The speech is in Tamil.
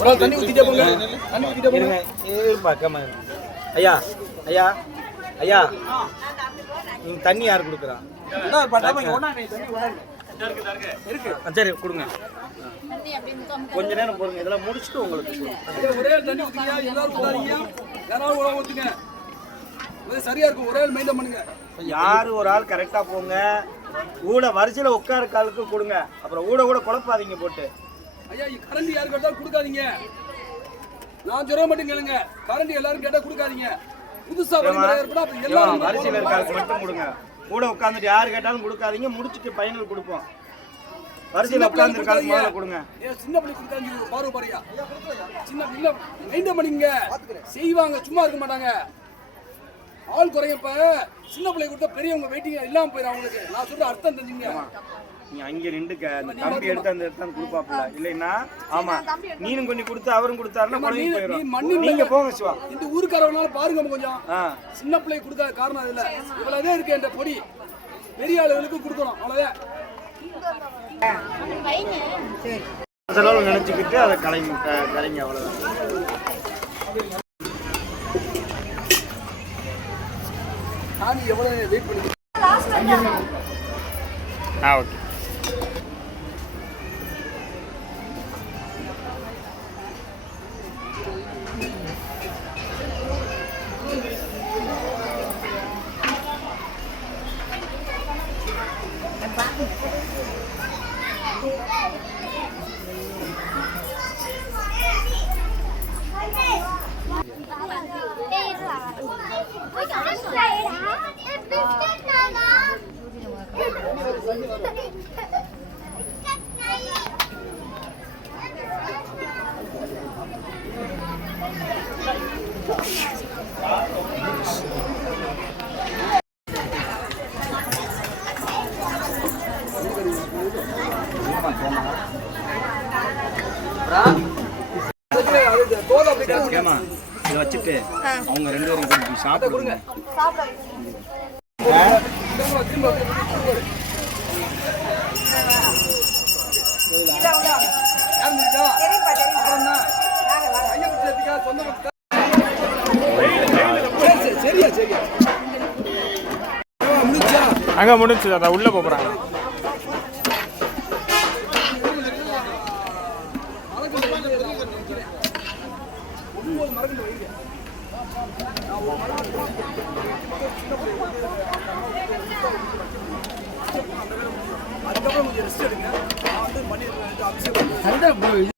ஒரு ஆள் தண்ணி ஊத்திட்டே போங்க. தண்ணி ஊத்திட்டே போங்க. பார்க்காம ஐயா ஐயா ஐயா நீங்க தண்ணி யார் கொடுக்குறா? சரி கொடுங்க. கொஞ்ச நேரம் போடுங்க. இதெல்லாம் முடிச்சுட்டு உங்களுக்கு ஒரே தண்ணி ஊத்திங்க. எல்லாரும் ஊத்தாதீங்க. யாராவது உழவு ஊத்துங்க. சரியா இருக்கும். ஒரே ஆள் மெயின்டைன் பண்ணுங்க. யாரு ஒரு ஆள் கரெக்டா போங்க. ஊட வரிசையில உட்கார காலுக்கு கொடுங்க. அப்புறம் ஊட கூட குழப்பாதீங்க போட்டு. ஐயா கரண்ட் யாரு கேட்டாலும் கொடுக்காதீங்க. நான் சொல்ல மட்டும் கேளுங்க. கரண்ட் எல்லாரும் கேட்டா கொடுக்காதீங்க. புதுசா எல்லாரும் வரிசையில இருக்காளுக்கு மட்டும் கொடுங்க. கூட உட்காந்துட்டு யாரு கேட்டாலும் கொடுக்காதீங்க. முடிச்சுட்டு பையனுக்கு கொடுப்போம். வரிசையில உட்கார்ந்து இருக்காளுக்கு முதல்ல கொடுங்க. சின்ன பிள்ளை கொடுக்காதீங்க. பாரு பாரியா சின்ன பிள்ளை மெயின்டைன் பண்ணிங்க. செய்வாங்க, சும்மா இருக்க மாட்டாங்க. ஆள் குறையப்ப சின்ன பிள்ளை கொடுத்தா பெரியவங்க வெயிட்டிங் இல்லாம போயிடும் அவங்களுக்கு. நான் சொல்ற அர்த்தம் தெரிஞ்சுங்க. நீ அங்க நின்றுக்க அந்த கம்பி எடுத்து அந்த இடத்துல கொடுப்பாப்புல இல்லைன்னா ஆமா நீனும் கொஞ்சம் கொடுத்து அவரும் கொடுத்தாருன்னா குழந்தை போயிடும். நீங்க போங்க சிவா. இந்த ஊருக்காரவனால பாருங்க கொஞ்சம். சின்ன பிள்ளை கொடுக்காத காரணம் அதுல இவ்வளவுதான் இருக்கு. என்ற பொடி பெரிய ஆளுகளுக்கு கொடுக்கணும். அவ்வளவுதான் நினைச்சுக்கிட்டு அதை கலைங்க அவ்வளவுதான். நான் எவ்வளவு வெயிட் பண்ணி ஓகே. இதை வச்சுட்டு அவங்க 2 பேரும் கொஞ்சம் சாப்பிடுங்க. அங்க முடிச்சு அதான் உள்ள போறாங்க. அதுக்கப்புறம் கொஞ்சம் ரெஸ்ட் எடுங்க. நான் வந்து பண்ணி